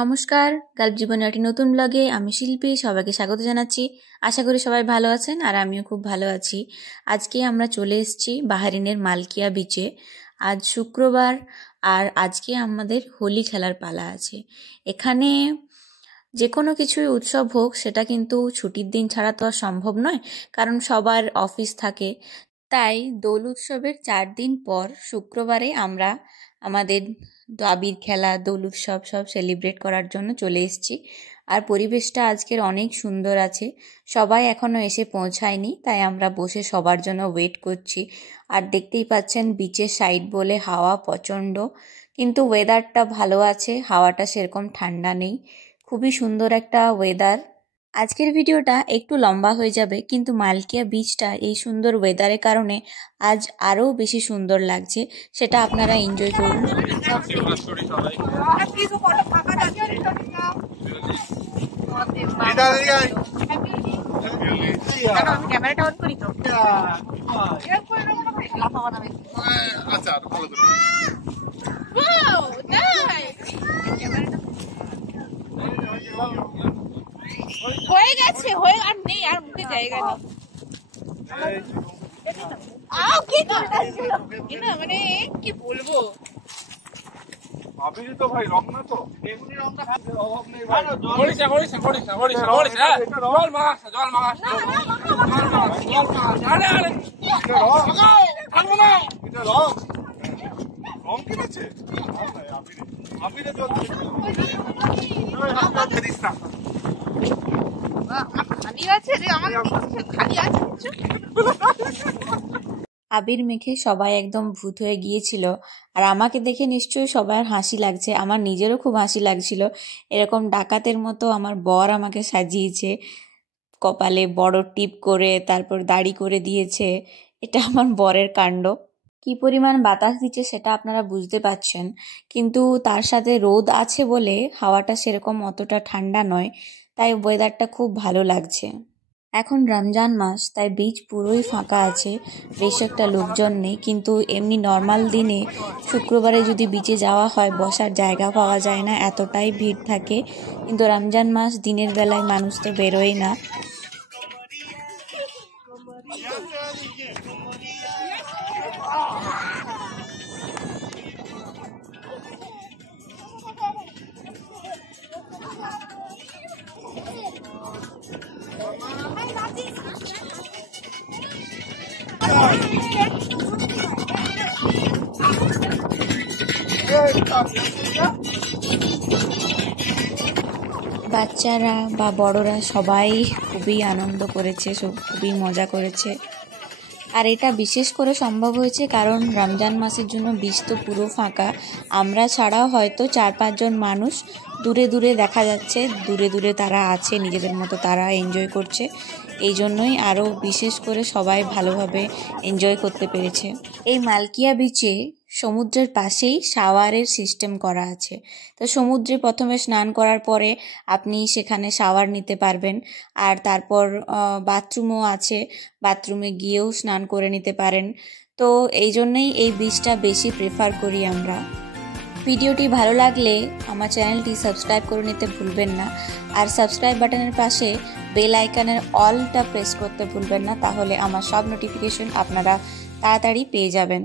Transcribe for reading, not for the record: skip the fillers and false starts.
নমস্কার, গাল্প জীবনের একটি নতুন ব্লগে আমি শিল্পী সবাইকে স্বাগত জানাচ্ছি। আশা করি সবাই ভালো আছেন আর আমিও খুব ভালো আছি। আজকে আমরা চলে এসেছি বাহরিনের মালকিয়া বিচে। আজ শুক্রবার আর আজকে আমাদের হোলি খেলার পালা আছে। এখানে যে কোনো কিছুই উৎসব হোক সেটা কিন্তু ছুটির দিন ছাড়া তো আর সম্ভব নয়, কারণ সবার অফিস থাকে। তাই দোল উৎসবের 4 দিন পর শুক্রবারে আমরা আমাদের আবির খেলা, দোল উৎসব সব সেলিব্রেট করার জন্য চলে এসেছি। আর পরিবেশটা আজকের অনেক সুন্দর আছে। সবাই এখনো এসে পৌঁছায়নি, তাই আমরা বসে সবার জন্য ওয়েট করছি। আর দেখতেই পাচ্ছেন বিচের সাইড বলে হাওয়া প্রচণ্ড, কিন্তু ওয়েদারটা ভালো আছে, হাওয়াটা সেরকম ঠান্ডা নেই। খুবই সুন্দর একটা ওয়েদার। আজকের ভিডিওটা একটু লম্বা হয়ে যাবে, কিন্তু মালকিয়া বিচটা এই সুন্দর ওয়েদারের কারণে আজ আরও বেশি সুন্দর লাগছে, সেটা আপনারা এনজয় করুন। হয়ে গেছে, হয়ে আর নেই, আর মুখে জায়গা নেই। মানে কি বলবো, আবির তো ভাই রং না তো বেগুনি রংটা অভাব নেই ভাই। রং কিনেছে আবিরে জল দিস না। খালি আছে রে, আমার খালি আছে। আবির মেখে সবাই একদম ভূত হয়ে গিয়েছিল। আর আমাকে দেখে নিশ্চয়ই সবার হাসি লাগছে, আমার নিজেরও খুব হাসি লাগছিল। এরকম ডাকাতের মতো আমার বর আমাকে সাজিয়েছে, কপালে বড় টিপ করে, তারপর দাড়ি করে দিয়েছে। এটা আমার বরের কাণ্ড। কি পরিমাণ বাতাস দিচ্ছে সেটা আপনারা বুঝতে পারছেন, কিন্তু তার সাথে রোদ আছে বলে হাওয়াটা সেরকম অতটা ঠান্ডা নয়, তাই ওয়েদারটা খুব ভালো লাগছে। এখন রমজান মাস, তাই বিচ পুরোই ফাঁকা আছে, বেশ একটা লোকজন নেই। কিন্তু এমনি নর্মাল দিনে শুক্রবারে যদি বিচে যাওয়া হয়, বসার জায়গা পাওয়া যায় না, এতটাই ভিড় থাকে। কিন্তু রমজান মাস দিনের বেলায় মানুষ তো বেরোয় না। বাচ্চারা বা বড়রা সবাই খুবই আনন্দ করেছে, খুবই মজা করেছে। আর এটা বিশেষ করে সম্ভব হয়েছে কারণ রমজান মাসের জন্য বিচ তো পুরো ফাঁকা। আমরা ছাড়াও হয়তো 4-5 জন মানুষ দূরে দূরে দেখা যাচ্ছে, দূরে দূরে তারা আছে, নিজেদের মতো তারা এনজয় করছে। এই জন্যই আরও বিশেষ করে সবাই ভালোভাবে এনজয় করতে পেরেছে। এই মালকিয়া বিচে সমুদ্রের পাশেই শাওয়ারের সিস্টেম করা আছে। তো সমুদ্রে প্রথমে স্নান করার পরে আপনি সেখানে শাওয়ার নিতে পারবেন। আর তারপর বাথরুমও আছে, বাথরুমে গিয়েও স্নান করে নিতে পারেন। তো এই জন্যই এই বিচটা বেশি প্রেফার করি আমরা। ভিডিওটি ভালো লাগলে আমার চ্যানেলটি সাবস্ক্রাইব করে নিতে ভুলবেন না। আর সাবস্ক্রাইব বাটনের পাশে বেল আইকনের অলটা প্রেস করতে ভুলবেন না, তাহলে আমার সব নোটিফিকেশন আপনারা তাড়াতাড়ি পেয়ে যাবেন।